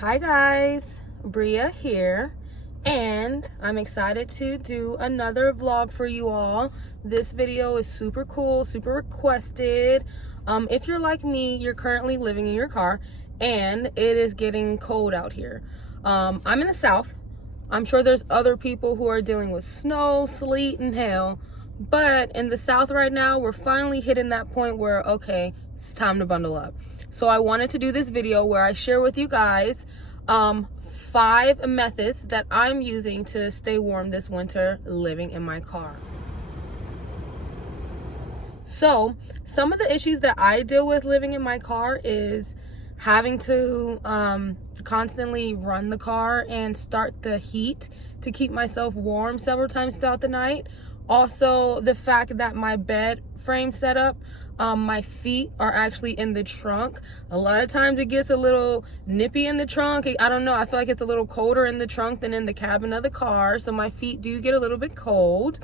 Hi guys, Bria here, and I'm excited to do another vlog for you all. This video is super cool, super requested. If you're like me, you're currently living in your car and it is getting cold out here. I'm in the South. I'm sure there's other people who are dealing with snow, sleet, and hail, but in the South right now, we're finally hitting that point where, okay, it's time to bundle up. So I wanted to do this video where I share with you guys 5 methods that I'm using to stay warm this winter living in my car. So some of the issues that I deal with living in my car is having to constantly run the car and start the heat to keep myself warm several times throughout the night. Also, the fact that my bed frame setup, my feet are actually in the trunk. A lot of times it gets a little nippy in the trunk. I don't know, I feel like it's a little colder in the trunk than in the cabin of the car, so my feet do get a little bit cold.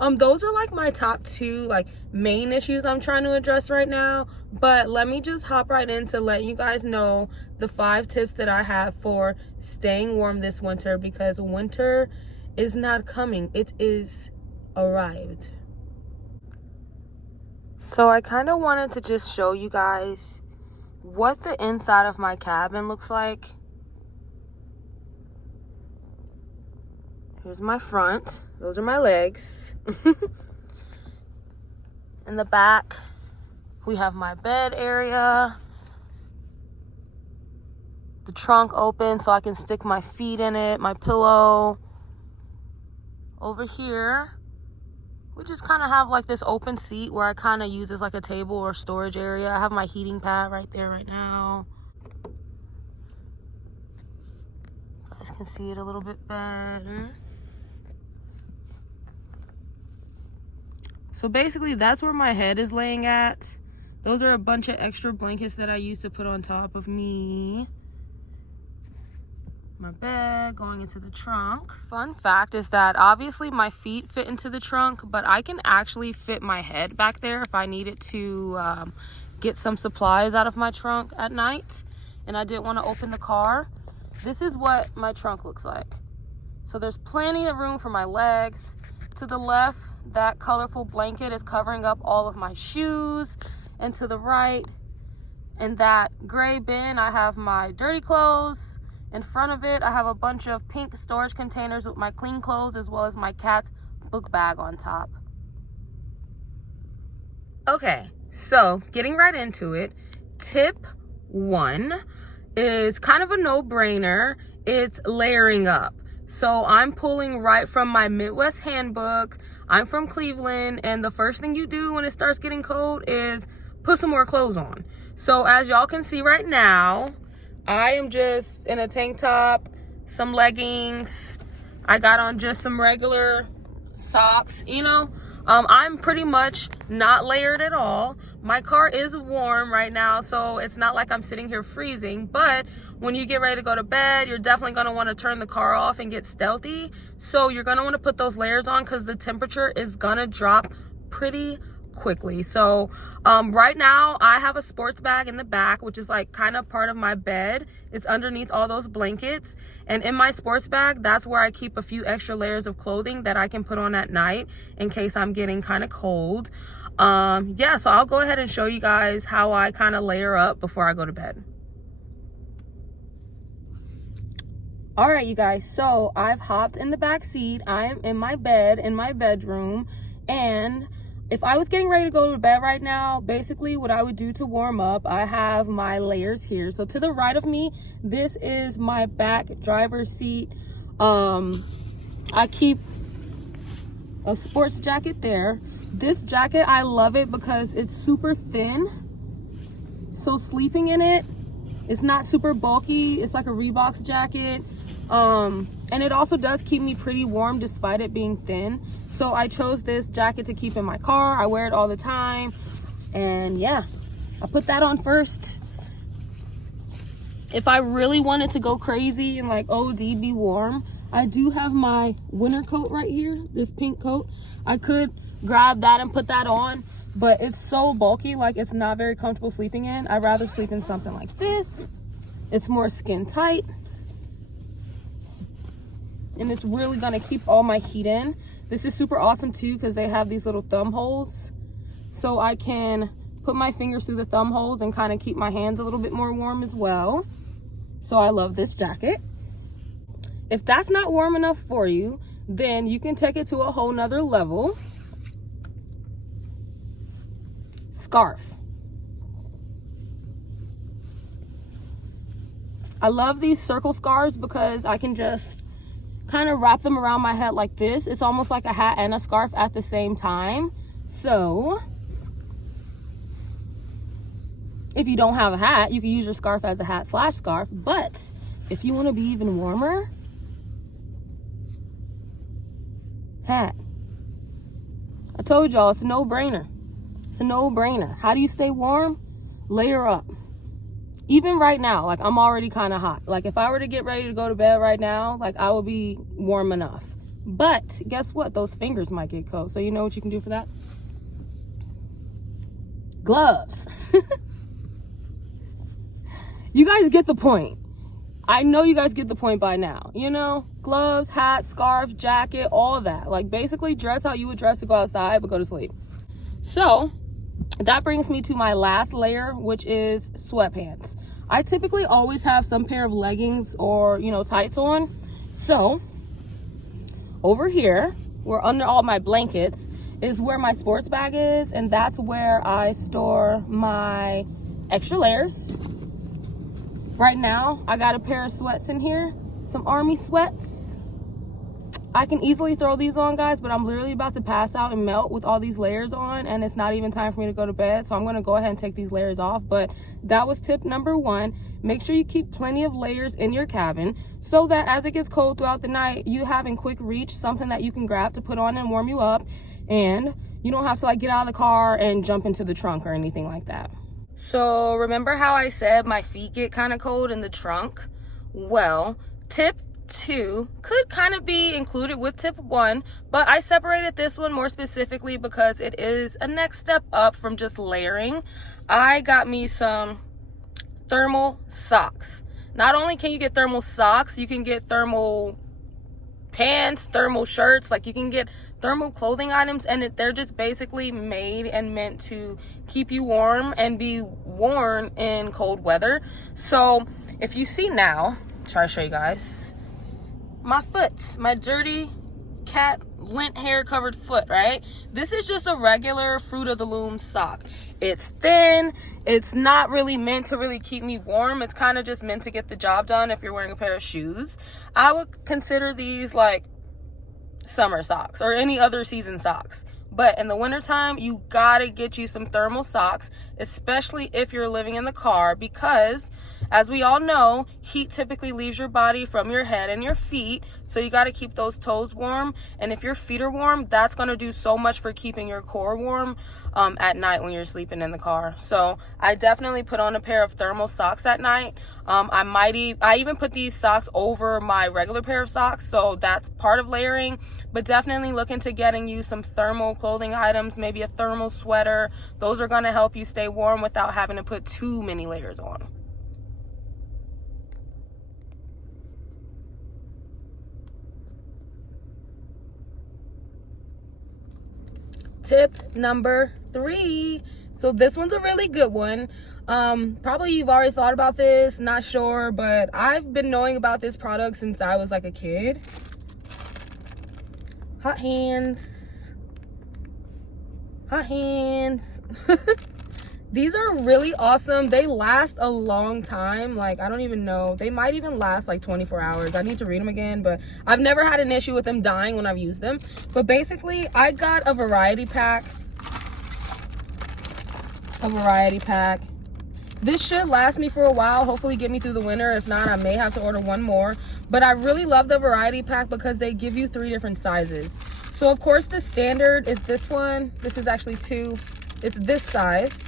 Those are like my top 2 main issues I'm trying to address right now. But let me just hop right into letting you guys know the 5 tips that I have for staying warm this winter, because winter is not coming, it is arrived. So I kind of wanted to just show you guys what the inside of my cabin looks like. Here's my front. Those are my legs. In the back, we have my bed area. The trunk open so I can stick my feet in it, my pillow. Over here, we just kind of have this open seat where I kind of use as a table or storage area. I have my heating pad right there right now. You guys can see it a little bit better. So basically that's where my head is laying at. Those are a bunch of extra blankets that I used to put on top of me. My bed going into the trunk. Fun fact is that obviously my feet fit into the trunk, but I can actually fit my head back there if I needed to get some supplies out of my trunk at night and I didn't want to open the car. This is what my trunk looks like. So there's plenty of room for my legs. To the left, that colorful blanket is covering up all of my shoes, and to the right, in that gray bin, I have my dirty clothes. In front of it, I have a bunch of pink storage containers with my clean clothes, as well as my cat's book bag on top. Okay, so getting right into it, tip 1 is kind of a no-brainer. It's layering up. So I'm pulling right from my Midwest handbook. I'm from Cleveland, and the first thing you do when it starts getting cold is put some more clothes on. So as y'all can see right now, I am just in a tank top, some leggings. I got on just some regular socks, I'm pretty much not layered at all. My car is warm right now, so it's not like I'm sitting here freezing, but when you get ready to go to bed, you're definitely gonna wanna turn the car off and get stealthy. So you're gonna wanna put those layers on because the temperature is gonna drop pretty quickly. So right now I have a sports bag in the back, which is kind of part of my bed. It's underneath all those blankets, and in my sports bag, that's where I keep a few extra layers of clothing that I can put on at night in case I'm getting kind of cold. Yeah, so I'll go ahead and show you guys how I kind of layer up before I go to bed. All right, you guys, so I've hopped in the back seat. I am in my bed in my bedroom, and if I was getting ready to go to bed right now, basically what I would do to warm up, I have my layers here. So to the right of me, this is my back driver's seat. I keep a sports jacket there. This jacket, I love it because it's super thin. So sleeping in it, it's not super bulky. It's like a Reebok jacket. And it also does keep me pretty warm despite it being thin. So I chose this jacket to keep in my car. I wear it all the time. And yeah, I put that on first. If I really wanted to go crazy and OD be warm, I do have my winter coat right here, this pink coat. I could grab that and put that on, but it's so bulky, it's not very comfortable sleeping in. I'd rather sleep in something like this It's more skin tight. And it's really gonna keep all my heat in. This is super awesome too because they have these little thumb holes. So I can put my fingers through the thumb holes and kind of keep my hands a little bit more warm as well. So I love this jacket. If that's not warm enough for you, then you can take it to a whole nother level. Scarf. I love these circle scarves because I can just kind of wrap them around my head like this. It's almost like a hat and a scarf at the same time. So if you don't have a hat, you can use your scarf as a hat / scarf. But if you want to be even warmer, hat. I told y'all it's a no-brainer. It's a no-brainer. How do you stay warm? Layer up. Even right now, like I'm already kind of hot. Like if I were to get ready to go to bed right now, like I will be warm enough. But guess what? Those fingers might get cold. So you know what you can do for that? Gloves. You guys get the point. I know you guys get the point by now. You know, gloves, hat, scarf, jacket, all of that. Like basically dress how you would dress to go outside but go to sleep. So that brings me to my last layer, which is sweatpants. I typically always have some pair of leggings or, you know, tights on. So over here, where under all my blankets, is where my sports bag is. And that's where I store my extra layers. Right now, I got a pair of sweats in here, some army sweats. I can easily throw these on, guys, but I'm literally about to pass out and melt with all these layers on, and it's not even time for me to go to bed, so I'm going to go ahead and take these layers off. But that was tip number 1. Make sure you keep plenty of layers in your cabin so that as it gets cold throughout the night, you have in quick reach something that you can grab to put on and warm you up, and you don't have to like get out of the car and jump into the trunk or anything like that. So remember how I said my feet get kind of cold in the trunk? Well, tip 2 could kind of be included with tip 1, but I separated this one more specifically because it is a next step up from just layering. I got me some thermal socks. Not only can you get thermal socks, you can get thermal pants, thermal shirts, like you can get thermal clothing items, and they're just basically made and meant to keep you warm and be worn in cold weather. So if you see now, try to show you guys my foot, my dirty cat lint hair covered foot, right? This is just a regular Fruit of the Loom sock. It's thin. It's not really meant to really keep me warm. It's kind of just meant to get the job done if you're wearing a pair of shoes. I would consider these like summer socks or any other season socks. But in the wintertime, you gotta get you some thermal socks, especially if you're living in the car, because as we all know, heat typically leaves your body from your head and your feet, so you got to keep those toes warm. And if your feet are warm, that's going to do so much for keeping your core warm at night when you're sleeping in the car. So I definitely put on a pair of thermal socks at night. I even put these socks over my regular pair of socks, so that's part of layering. But definitely look into getting you some thermal clothing items, maybe a thermal sweater. Those are going to help you stay warm without having to put too many layers on. Tip number 3. So this one's a really good one. Probably you've already thought about this, not sure, but I've been knowing about this product since I was like a kid. Hot hands. Hot hands. These are really awesome. They last a long time. Like, I don't even know. They might even last like 24 hours. I need to read them again, but I've never had an issue with them dying when I've used them. But basically, I got a variety pack. This should last me for a while. Hopefully get me through the winter. If not, I may have to order one more. But I really love the variety pack because they give you 3 different sizes. So, of course, the standard is this one. This is actually 2. It's this size.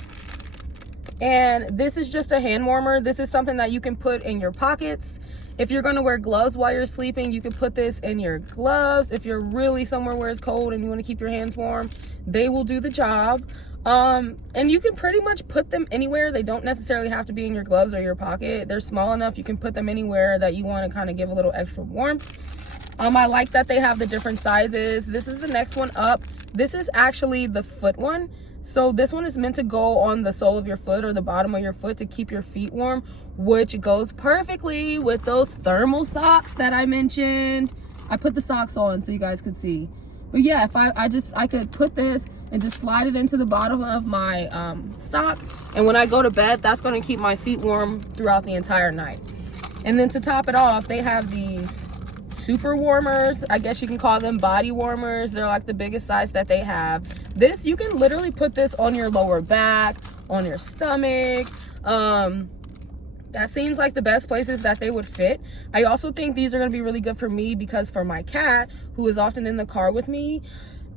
And this is just a hand warmer. This is something that you can put in your pockets. If you're gonna wear gloves while you're sleeping, you can put this in your gloves. If you're really somewhere where it's cold and you wanna keep your hands warm, they will do the job. And you can pretty much put them anywhere. They don't necessarily have to be in your gloves or your pocket. They're small enough you can put them anywhere that you want to kind of give a little extra warmth. I like that they have the different sizes. This is the next one up. This is actually the foot one. So this one is meant to go on the sole of your foot or the bottom of your foot to keep your feet warm, which goes perfectly with those thermal socks that I mentioned. I put the socks on so you guys could see. But yeah, if I could put this and just slide it into the bottom of my sock, and when I go to bed, that's going to keep my feet warm throughout the entire night. And then to top it off, they have these super warmers. I guess you can call them body warmers. They're like the biggest size that they have. This, you can literally put this on your lower back, on your stomach. That seems like the best places that they would fit. I also think these are going to be really good for me because for my cat, who is often in the car with me,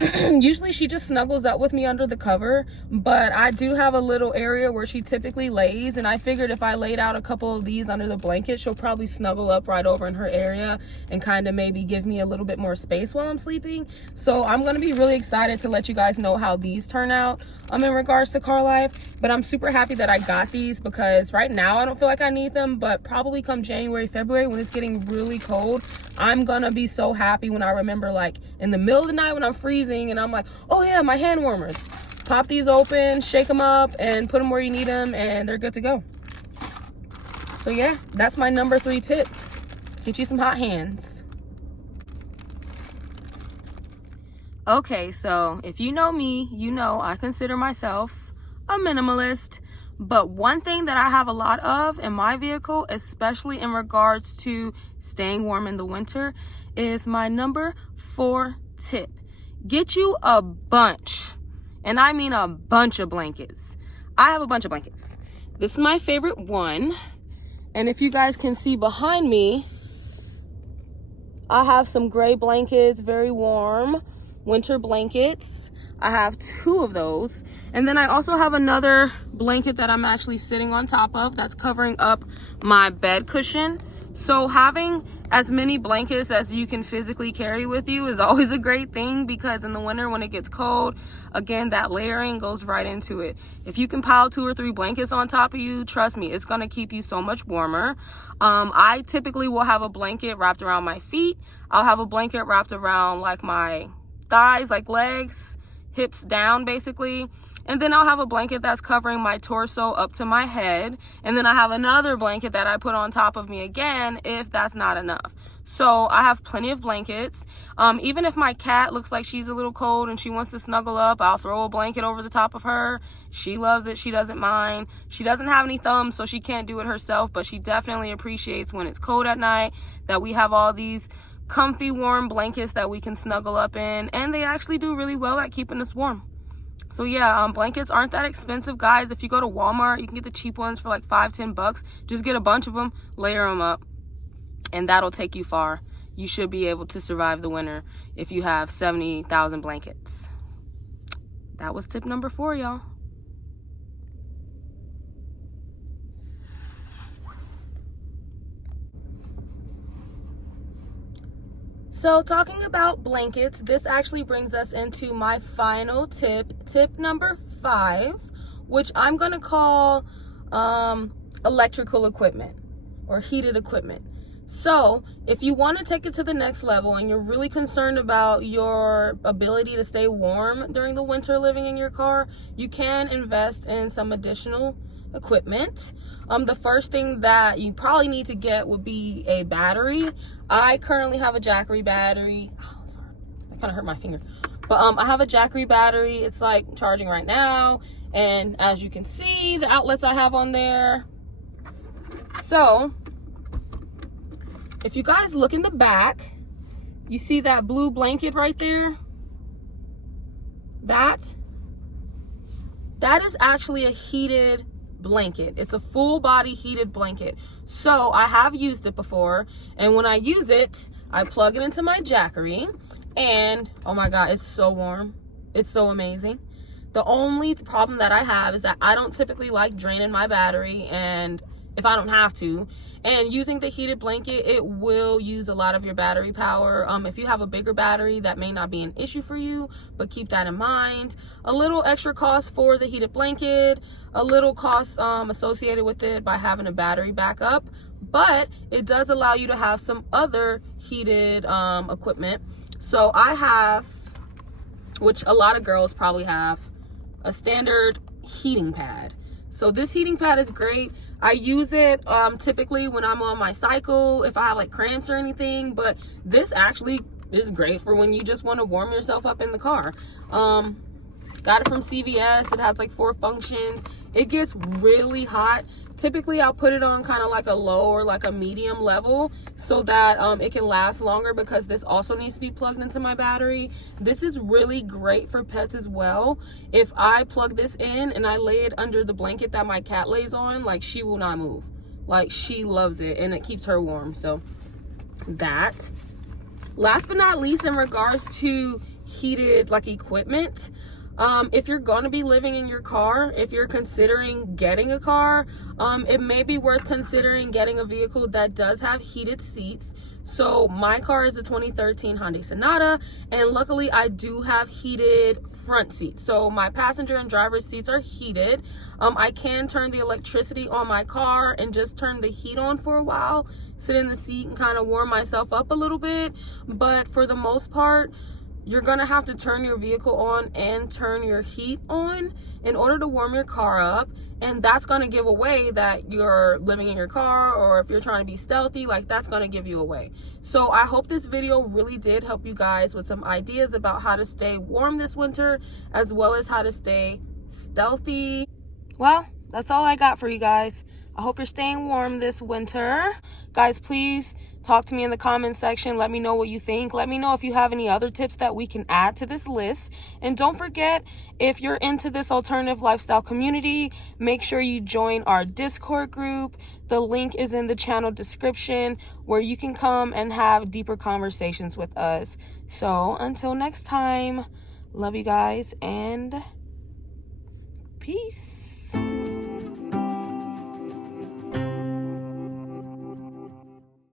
usually she just snuggles up with me under the cover, but I do have a little area where she typically lays, and I figured if I laid out a couple of these under the blanket, she'll probably snuggle up right over in her area and kind of maybe give me a little bit more space while I'm sleeping. So I'm going to be really excited to let you guys know how these turn out in regards to car life. But I'm super happy that I got these because right now I don't feel like I need them, but probably come January, February, when it's getting really cold, I'm gonna be so happy when I remember, like in the middle of the night when I'm freezing and I'm like, oh yeah, my hand warmers. Pop these open, shake them up, and put them where you need them, and they're good to go. So yeah, that's my number 3 tip. Get you some hot hands. Okay, so if you know me, you know I consider myself a minimalist. But one thing that I have a lot of in my vehicle, especially in regards to staying warm in the winter, is my number 4 tip. Get you a bunch, and I mean a bunch of blankets. I have a bunch of blankets. This is my favorite one. And if you guys can see behind me, I have some gray blankets, very warm winter blankets. I have 2 of those. And then I also have another blanket that I'm actually sitting on top of that's covering up my bed cushion. So having as many blankets as you can physically carry with you is always a great thing, because in the winter when it gets cold, again, that layering goes right into it. If you can pile 2 or 3 blankets on top of you, trust me, it's gonna keep you so much warmer. I typically will have a blanket wrapped around my feet. I'll have a blanket wrapped around like my thighs, like legs, hips down basically. And then I'll have a blanket that's covering my torso up to my head. And then I have another blanket that I put on top of me again if that's not enough. So I have plenty of blankets. Even if my cat looks like she's a little cold and she wants to snuggle up, I'll throw a blanket over the top of her. She loves it. She doesn't mind. She doesn't have any thumbs, so she can't do it herself, but she definitely appreciates when it's cold at night that we have all these comfy, warm blankets that we can snuggle up in. And they actually do really well at keeping us warm. So yeah, blankets aren't that expensive, guys. If you go to Walmart, you can get the cheap ones for like $5-10. Just get a bunch of them, layer them up, and that'll take you far. You should be able to survive the winter if you have 70,000 blankets. That was tip number 4, y'all. So talking about blankets, this actually brings us into my final tip, tip number 5, which I'm gonna call electrical equipment or heated equipment. So if you want to take it to the next level and you're really concerned about your ability to stay warm during the winter living in your car, you can invest in some additional equipment. The first thing that you probably need to get would be a battery. I currently have a Jackery battery. Oh, sorry, that kind of hurt my finger. But I have a Jackery battery. It's like charging right now, and as you can see, the outlets I have on there. So if you guys look in the back, you see that blue blanket right there? That is actually a heated blanket. It's a full body heated blanket. So I have used it before, and when I use it, I plug it into my Jackery, and oh my god, it's so warm. It's so amazing. The only problem that I have is that I don't typically like draining my battery, and if I don't have to. And using the heated blanket, it will use a lot of your battery power. If you have a bigger battery, that may not be an issue for you, but keep that in mind. A little extra cost for the heated blanket, a little cost associated with it by having a battery backup, but it does allow you to have some other heated equipment. So I have, which a lot of girls probably have, a standard heating pad. So this heating pad is great. I use it typically when I'm on my cycle, if I have like cramps or anything, but this actually is great for when you just want to warm yourself up in the car. Got it from CVS. It has like 4 functions. It gets really hot. Typically I'll put it on kind of like a low or like a medium level so that it can last longer, because this also needs to be plugged into my battery. This is really great for pets as well. If I plug this in and I lay it under the blanket that my cat lays on, like, she will not move. Like, she loves it and it keeps her warm. So that. Last but not least, in regards to heated like equipment, if you're going to be living in your car, if you're considering getting a car, it may be worth considering getting a vehicle that does have heated seats. So my car is a 2013 Hyundai Sonata, and luckily I do have heated front seats. So my passenger and driver's seats are heated. I can turn the electricity on my car and just turn the heat on for a while, sit in the seat and kind of warm myself up a little bit. But for the most part, you're gonna have to turn your vehicle on and turn your heat on in order to warm your car up, and that's gonna give away that you're living in your car, or if you're trying to be stealthy, like, that's gonna give you away. So I hope this video really did help you guys with some ideas about how to stay warm this winter, as well as how to stay stealthy. Well, that's all I got for you guys. I hope you're staying warm this winter. Guys, please talk to me in the comment section. Let me know what you think. Let me know if you have any other tips that we can add to this list. And don't forget, if you're into this alternative lifestyle community, make sure you join our Discord group. The link is in the channel description, where you can come and have deeper conversations with us. So until next time, love you guys and peace.